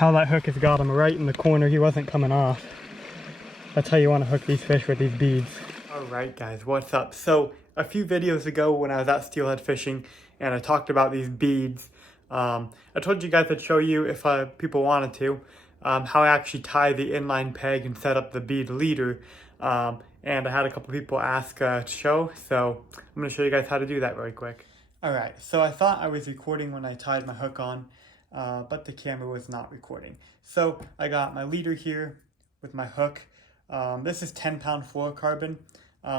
how that hook has got him right in the corner. He wasn't coming off. That's how you want to hook these fish, with these beads. Alright guys, what's up? So a few videos ago when I was at steelhead fishing and I talked about these beads, I told you guys I'd show you, if people wanted to, how I actually tie the inline peg and set up the bead leader. And I had a couple people ask to show, so I'm going to show you guys how to do that really quick. Alright, so I thought I was recording when I tied my hook on, but the camera was not recording. So I got my leader here with my hook. This is 10-pound fluorocarbon.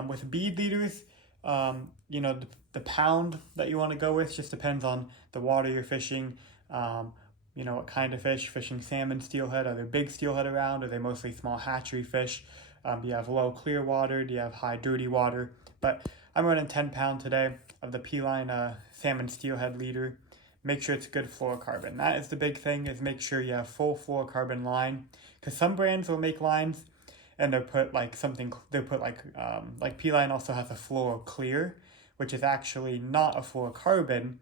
With bead leaders, you know, the pound that you want to go with just depends on the water you're fishing, you know, what kind of fish. Fishing salmon, steelhead, are there big steelhead around? Are they mostly small hatchery fish? Do you have low clear water? Do you have high dirty water? But I'm running 10-pound today of the P-line salmon steelhead leader. Make sure it's good fluorocarbon. That is the big thing, is make sure you have full fluorocarbon line, because some brands will make lines and they'll put like something, they'll put like P-line also has a fluoro clear, which is actually not a fluorocarbon.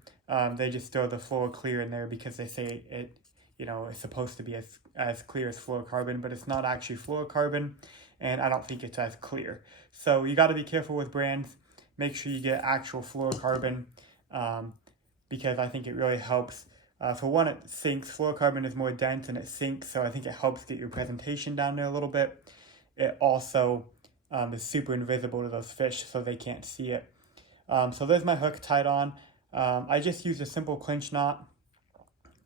They just throw the fluoro clear in there because they say it, you know, is supposed to be as clear as fluorocarbon, but it's not actually fluorocarbon, and I don't think it's as clear. So you got to be careful with brands. Make sure you get actual fluorocarbon, because I think it really helps. For one, it sinks. Fluorocarbon is more dense and it sinks, so I think it helps get your presentation down there a little bit. It also is super invisible to those fish, so they can't see it. So there's my hook tied on. I just used a simple clinch knot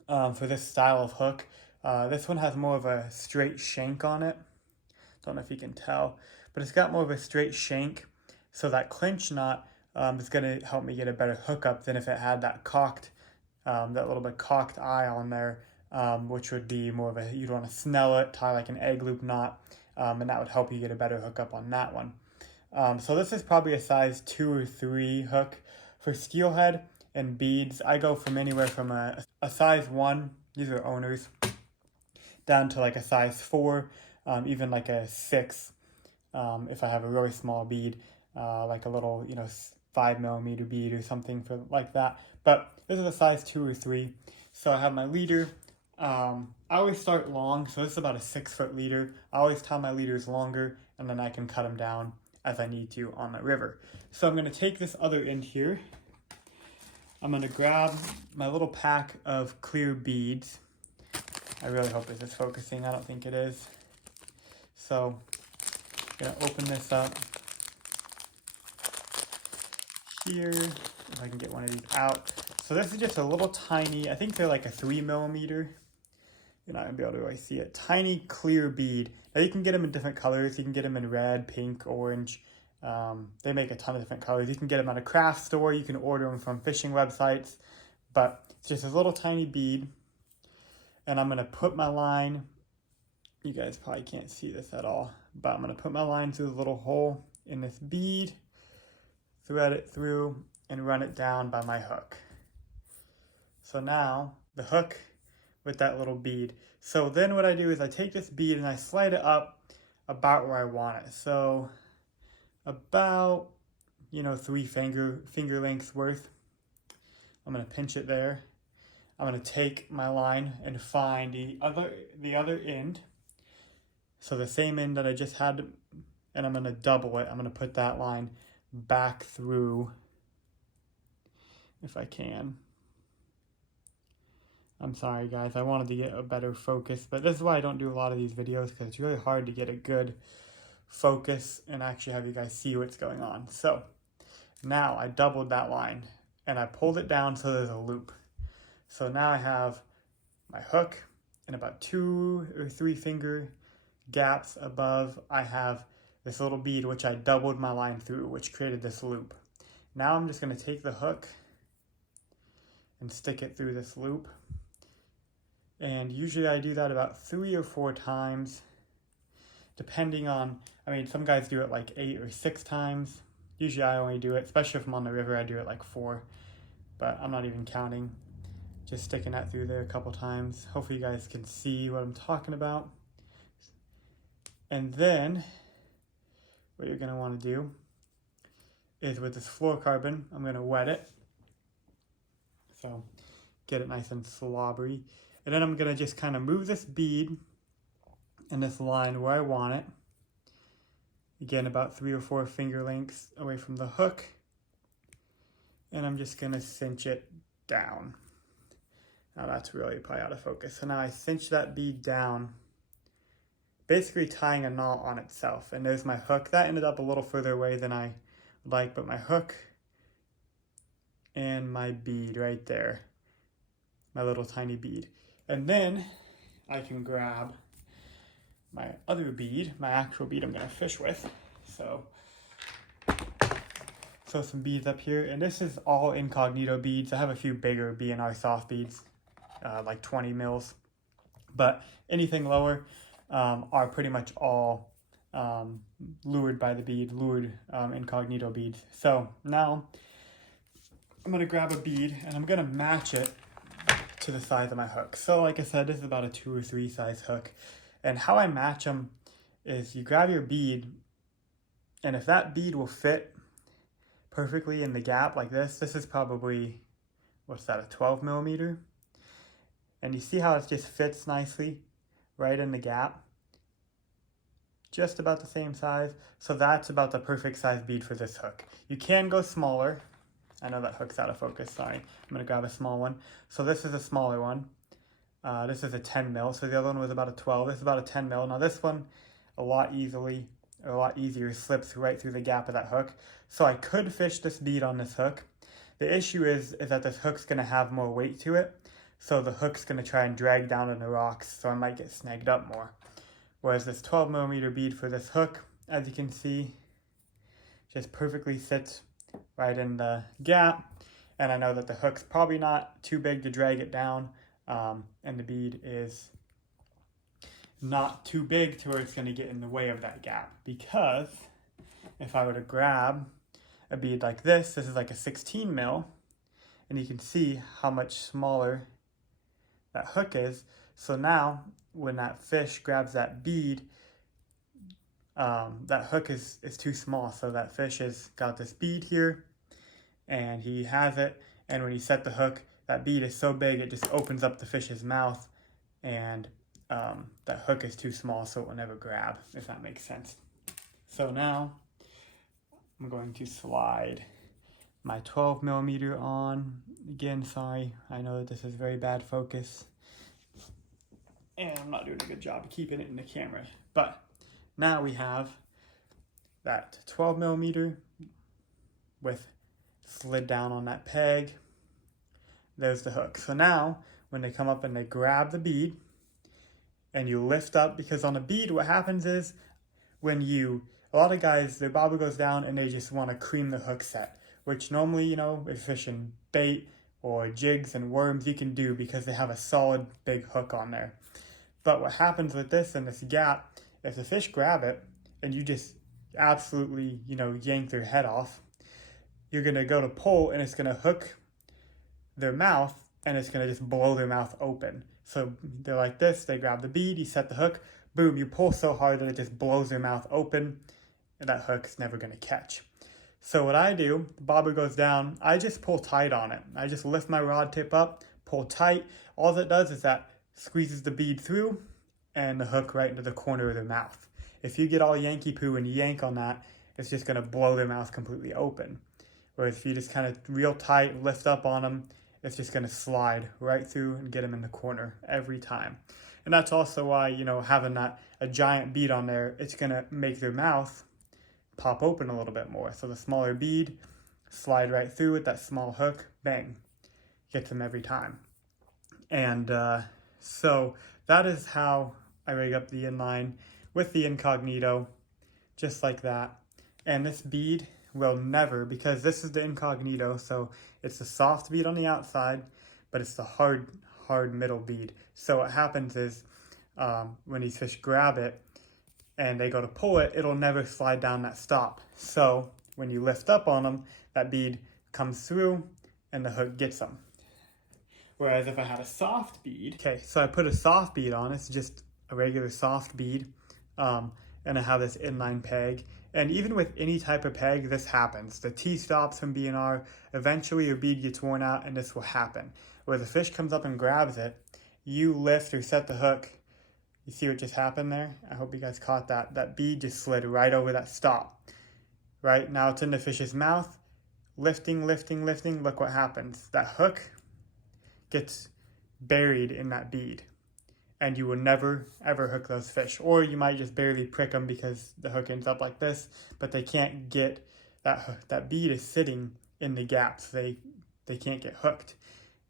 for this style of hook. This one has more of a straight shank on it. Don't know if you can tell, but it's got more of a straight shank. So that clinch knot is going to help me get a better hookup than if it had that cocked, that little bit cocked eye on there, which would be more of a, you'd want to snell it, tie like an egg loop knot. And that would help you get a better hookup on that one. So this is probably a size 2 or 3 hook. For steelhead and beads, I go from anywhere from a size 1, these are owners, down to like a size 4, even like a 6, if I have a really small bead, like a little, you know, 5mm bead or something for like that. But this is a size 2 or 3. So I have my leader. I always start long, so this is about a 6-foot leader. I always tie my leaders longer, and then I can cut them down as I need to on my river. So I'm going to take this other end here. I'm going to grab my little pack of clear beads. I really hope this is focusing. I don't think it is. So I'm going to open this up here, if I can get one of these out. So this is just a little tiny, I think they're like a 3mm. You're not going to be able to really see it. Tiny clear bead. Now you can get them in different colors. You can get them in red, pink, orange. They make a ton of different colors. You can get them at a craft store. You can order them from fishing websites. But it's just a little tiny bead. And I'm going to put my line. You guys probably can't see this at all. But I'm going to put my line through the little hole in this bead. Thread it through and run it down by my hook. So now the hook with that little bead. So then what I do is I take this bead and I slide it up about where I want it. So about, you know, 3 finger lengths worth. I'm going to pinch it there. I'm going to take my line and find the other end. So the same end that I just had, and I'm going to double it. I'm going to put that line back through, if I can. I'm sorry guys, I wanted to get a better focus, but this is why I don't do a lot of these videos, because it's really hard to get a good focus and actually have you guys see what's going on. So now I doubled that line and I pulled it down so there's a loop. So now I have my hook, and about 2 or 3 finger gaps above I have this little bead which I doubled my line through, which created this loop. Now I'm just going to take the hook and stick it through this loop. And usually I do that about 3 or 4 times, depending on, I mean, some guys do it like 8 or 6 times. Usually I only do it, especially if I'm on the river, I do it like 4, but I'm not even counting. Just sticking that through there a couple times. Hopefully you guys can see what I'm talking about. And then what you're gonna wanna do is with this fluorocarbon, I'm gonna wet it. So get it nice and slobbery. And then I'm gonna just kind of move this bead in this line where I want it. Again, about 3 or 4 finger lengths away from the hook. And I'm just gonna cinch it down. Now that's really probably out of focus. So now I cinch that bead down, basically tying a knot on itself. And there's my hook. That ended up a little further away than I would like, but my hook and my bead right there, my little tiny bead. And then I can grab my other bead, my actual bead I'm gonna fish with. So some beads up here, and this is all incognito beads. I have a few bigger BNR soft beads, like 20 mils, but anything lower are pretty much all lured by the bead, lured incognito beads. So now I'm gonna grab a bead and I'm gonna match it to the size of my hook. So like I said, this is about a 2 or 3 size hook. And how I match them is you grab your bead, and if that bead will fit perfectly in the gap like this is probably, what's that, a 12 millimeter? And you see how it just fits nicely right in the gap? Just about the same size. So that's about the perfect size bead for this hook. You can go smaller. I know that hook's out of focus, sorry. I'm gonna grab a small one. So this is a smaller one. This is a 10 mil, so the other one was about a 12. This is about a 10 mil. Now this one, a lot easier slips right through the gap of that hook. So I could fish this bead on this hook. The issue is that this hook's gonna have more weight to it. So the hook's gonna try and drag down on the rocks, so I might get snagged up more. Whereas this 12 millimeter bead for this hook, as you can see, just perfectly fits right in the gap. And I know that the hook's probably not too big to drag it down. And the bead is not too big to where it's going to get in the way of that gap, because if I were to grab a bead like this is like a 16 mil, and you can see how much smaller that hook is. So now when that fish grabs that bead, that hook is too small. So that fish has got this bead here and he has it, and when you set the hook, that bead is so big it just opens up the fish's mouth, and that hook is too small, so it will never grab, if that makes sense. So now I'm going to slide my 12 millimeter on. Again, sorry, I know that this is very bad focus and I'm not doing a good job of keeping it in the camera, but now we have that 12 millimeter with slid down on that peg. There's the hook. So now when they come up and they grab the bead and you lift up, because on a bead what happens is when a lot of guys, their bobber goes down and they just want to cream the hook set, which normally, if you're fishing bait or jigs and worms, you can do because they have a solid big hook on there. But what happens with this and this gap, if the fish grab it and you just absolutely, yank their head off, you're going to go to pull and it's going to hook their mouth and it's going to just blow their mouth open. So they're like this, they grab the bead, you set the hook, boom, you pull so hard that it just blows their mouth open, and that hook's never going to catch. So what I do, the bobber goes down, I just pull tight on it. I just lift my rod tip up, pull tight. All that does is that squeezes the bead through and the hook right into the corner of their mouth. If you get all Yankee poo and you yank on that, it's just going to blow their mouth completely open. Whereas if you just kind of real tight, lift up on them, it's just going to slide right through and get them in the corner every time. And that's also why, having a giant bead on there, it's going to make their mouth pop open a little bit more. So the smaller bead, slide right through with that small hook, bang, gets them every time. And so that is how I rig up the inline with the incognito, just like that. And this bead will never, because this is the incognito, so it's a soft bead on the outside, but it's the hard middle bead. So what happens is when these fish grab it and they go to pull it, it'll never slide down that stop. So when you lift up on them, that bead comes through and the hook gets them. Whereas if I had a soft bead, okay, so I put a soft bead on, it's just a regular soft bead, and I have this inline peg. And even with any type of peg, this happens. The T stops from BNR, eventually your bead gets worn out and this will happen. Where the fish comes up and grabs it, you lift or set the hook, you see what just happened there? I hope you guys caught that. That bead just slid right over that stop. Right, now it's in the fish's mouth. Lifting, lifting, lifting. Look what happens. That hook gets buried in that bead. And you will never, ever hook those fish. Or you might just barely prick them because the hook ends up like this. But they can't get, that bead is sitting in the gaps. They can't get hooked.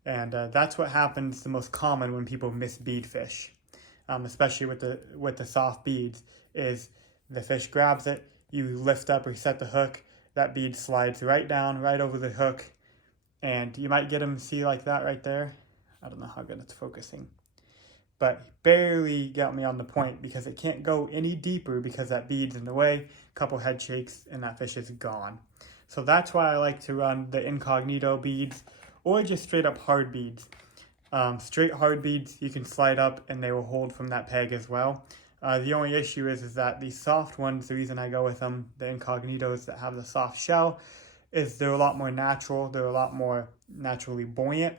And that's what happens the most common when people miss bead fish. Especially with the soft beads, is the fish grabs it, you lift up or set the hook, that bead slides right down, right over the hook, and you might get them, see like that right there. I don't know how good it's focusing, but barely got me on the point because it can't go any deeper because that bead's in the way. A couple head shakes and that fish is gone. So that's why I like to run the incognito beads or just straight up hard beads. Straight hard beads you can slide up and they will hold from that peg as well. The only issue is that these soft ones, the reason I go with them, the incognitos that have the soft shell, is they're a lot more natural. They're a lot more naturally buoyant.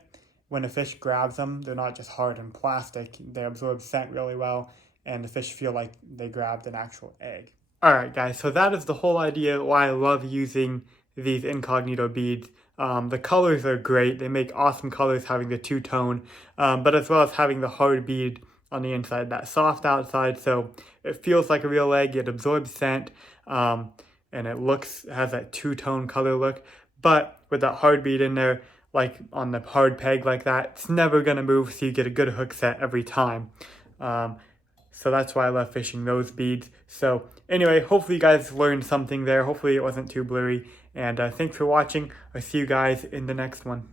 When a fish grabs them, they're not just hard and plastic. They absorb scent really well, and the fish feel like they grabbed an actual egg. Alright guys, so that is the whole idea why I love using these incognito beads. The colors are great. They make awesome colors having the two-tone, but as well as having the hard bead on the inside, that soft outside, so it feels like a real egg. It absorbs scent, and it has that two-tone color look. But with that hard bead in there, like on the hard peg like that, it's never going to move, so you get a good hook set every time. So that's why I love fishing those beads. So anyway, hopefully you guys learned something there. Hopefully it wasn't too blurry. And thanks for watching. I'll see you guys in the next one.